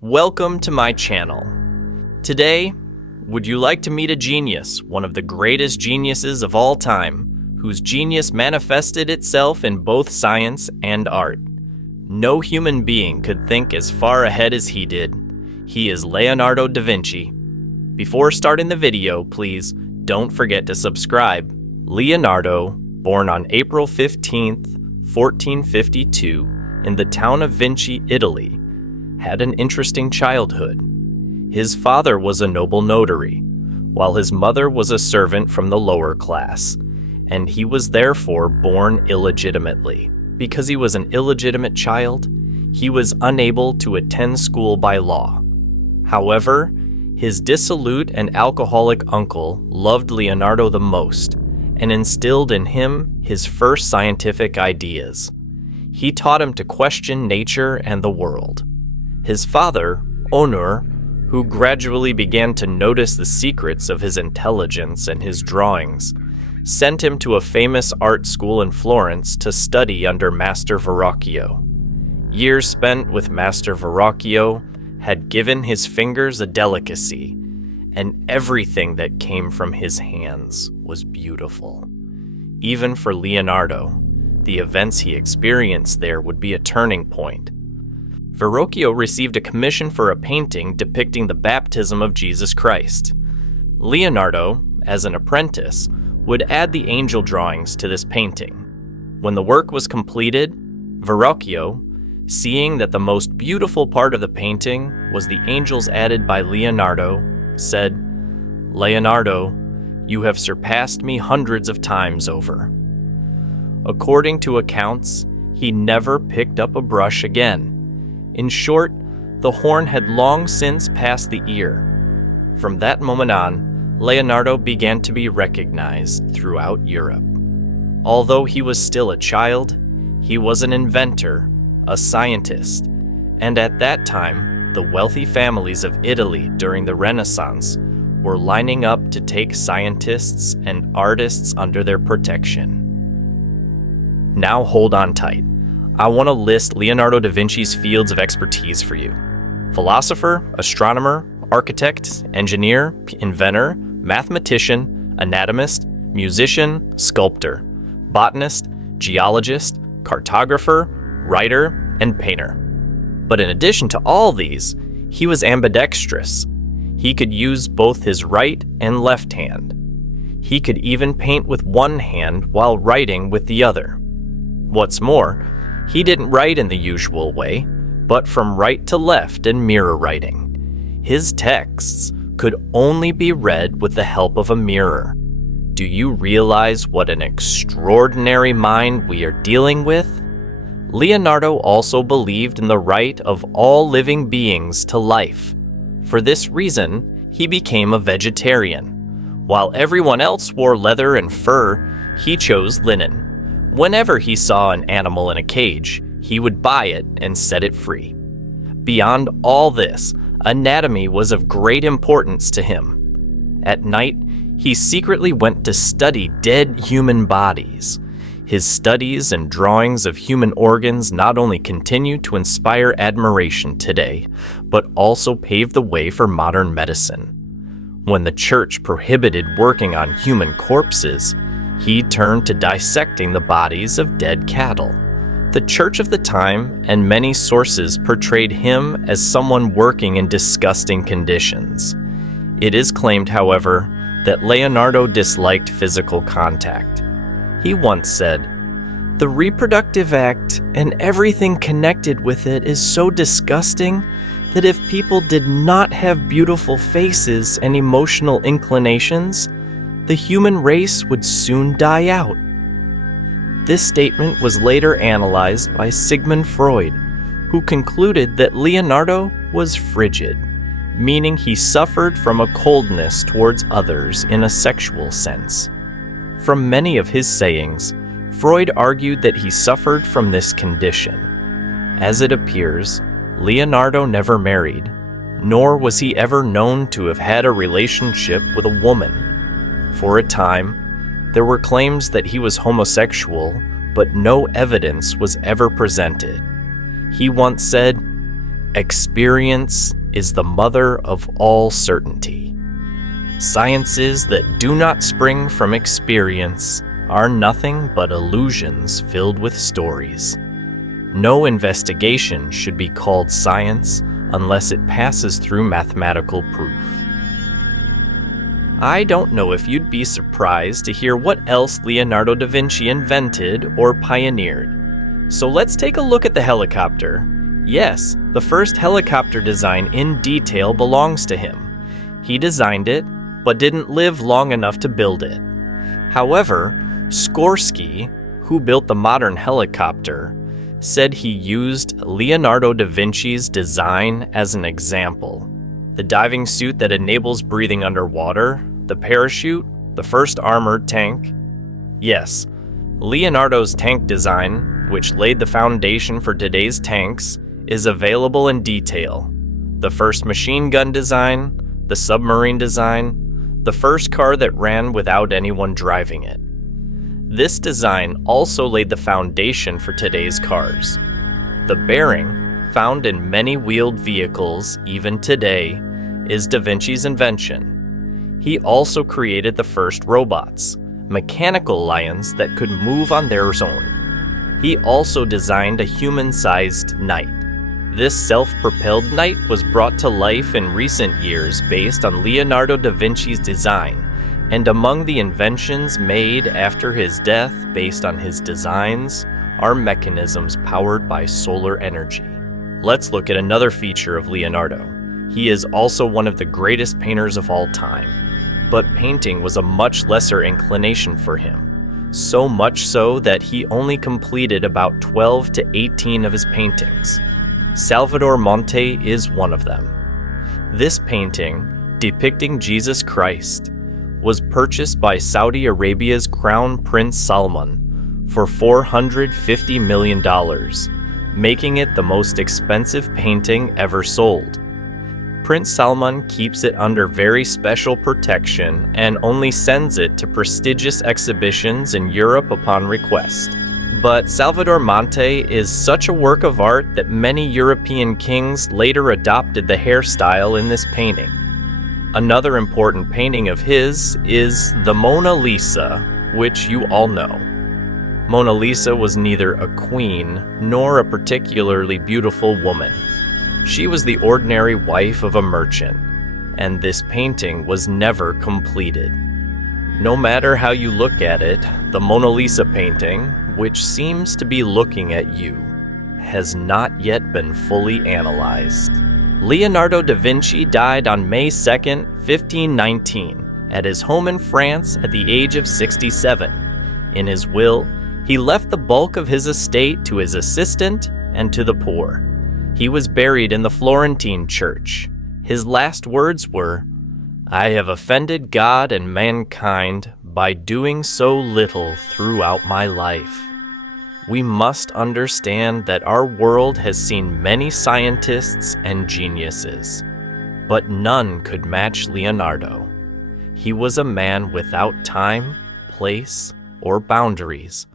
Welcome to my channel. Today, would you like to meet a genius, one of the greatest geniuses of all time, whose genius manifested itself in both science and art? No human being could think as far ahead as he did. He is Leonardo da Vinci. Before starting the video, please don't forget to subscribe. Leonardo, born on April 15th, 1452, in the town of Vinci, Italy, had an interesting childhood. His father was a noble notary, while his mother was a servant from the lower class, and he was therefore born illegitimately. Because he was an illegitimate child, he was unable to attend school by law. However, his dissolute and alcoholic uncle loved Leonardo the most and instilled in him his first scientific ideas. He taught him to question nature and the world. His father, Onur, who gradually began to notice the secrets of his intelligence and his drawings, sent him to a famous art school in Florence to study under Master Verrocchio. Years spent with Master Verrocchio had given his fingers a delicacy, and everything that came from his hands was beautiful. Even for Leonardo, the events he experienced there would be a turning point. Verrocchio received a commission for a painting depicting the baptism of Jesus Christ. Leonardo, as an apprentice, would add the angel drawings to this painting. When the work was completed, Verrocchio, seeing that the most beautiful part of the painting was the angels added by Leonardo, said, "Leonardo, you have surpassed me hundreds of times over." According to accounts, he never picked up a brush again. In short, the horn had long since passed the ear. From that moment on, Leonardo began to be recognized throughout Europe. Although he was still a child, he was an inventor, a scientist, and at that time, the wealthy families of Italy during the Renaissance were lining up to take scientists and artists under their protection. Now hold on tight. I want to list Leonardo da Vinci's fields of expertise for you. Philosopher, astronomer, architect, engineer, inventor, mathematician, anatomist, musician, sculptor, botanist, geologist, cartographer, writer, and painter. But in addition to all these, he was ambidextrous. He could use both his right and left hand. He could even paint with one hand while writing with the other. What's more, he didn't write in the usual way, but from right to left in mirror writing. His texts could only be read with the help of a mirror. Do you realize what an extraordinary mind we are dealing with? Leonardo also believed in the right of all living beings to life. For this reason, he became a vegetarian. While everyone else wore leather and fur, he chose linen. Whenever he saw an animal in a cage, he would buy it and set it free. Beyond all this, anatomy was of great importance to him. At night, he secretly went to study dead human bodies. His studies and drawings of human organs not only continue to inspire admiration today, but also paved the way for modern medicine. When the church prohibited working on human corpses, he turned to dissecting the bodies of dead cattle. The church of the time and many sources portrayed him as someone working in disgusting conditions. It is claimed, however, that Leonardo disliked physical contact. He once said, "The reproductive act and everything connected with it is so disgusting that if people did not have beautiful faces and emotional inclinations, the human race would soon die out." This statement was later analyzed by Sigmund Freud, who concluded that Leonardo was frigid, meaning he suffered from a coldness towards others in a sexual sense. From many of his sayings, Freud argued that he suffered from this condition. As it appears, Leonardo never married, nor was he ever known to have had a relationship with a woman. For a time, there were claims that he was homosexual, but no evidence was ever presented. He once said, Experience is the mother of all certainty. Sciences that do not spring from experience are nothing but illusions filled with stories. No investigation should be called science unless it passes through mathematical proof. I don't know if you'd be surprised to hear what else Leonardo da Vinci invented or pioneered. So let's take a look at the helicopter. Yes, the first helicopter design in detail belongs to him. He designed it, but didn't live long enough to build it. However, Skorsky, who built the modern helicopter, said he used Leonardo da Vinci's design as an example. The diving suit that enables breathing underwater, the parachute, the first armored tank. Yes, Leonardo's tank design, which laid the foundation for today's tanks, is available in detail. The first machine gun design, the submarine design, the first car that ran without anyone driving it. This design also laid the foundation for today's cars. The bearing, found in many wheeled vehicles even today, is Da Vinci's invention. He also created the first robots, mechanical lions that could move on their own. He also designed a human-sized knight. This self-propelled knight was brought to life in recent years based on Leonardo da Vinci's design, and among the inventions made after his death based on his designs are mechanisms powered by solar energy. Let's look at another feature of Leonardo. He is also one of the greatest painters of all time, but painting was a much lesser inclination for him, so much so that he only completed about 12 to 18 of his paintings. Salvator Monte is one of them. This painting, depicting Jesus Christ, was purchased by Saudi Arabia's Crown Prince Salman for $450 million, making it the most expensive painting ever sold. Prince Salman keeps it under very special protection and only sends it to prestigious exhibitions in Europe upon request. But Salvator Monte is such a work of art that many European kings later adopted the hairstyle in this painting. Another important painting of his is the Mona Lisa, which you all know. Mona Lisa was neither a queen nor a particularly beautiful woman. She was the ordinary wife of a merchant, and this painting was never completed. No matter how you look at it, the Mona Lisa painting, which seems to be looking at you, has not yet been fully analyzed. Leonardo da Vinci died on May 2, 1519, at his home in France at the age of 67. In his will, he left the bulk of his estate to his assistant and to the poor. He was buried in the Florentine church. His last words were, "I have offended God and mankind by doing so little throughout my life." We must understand that our world has seen many scientists and geniuses, but none could match Leonardo. He was a man without time, place, or boundaries,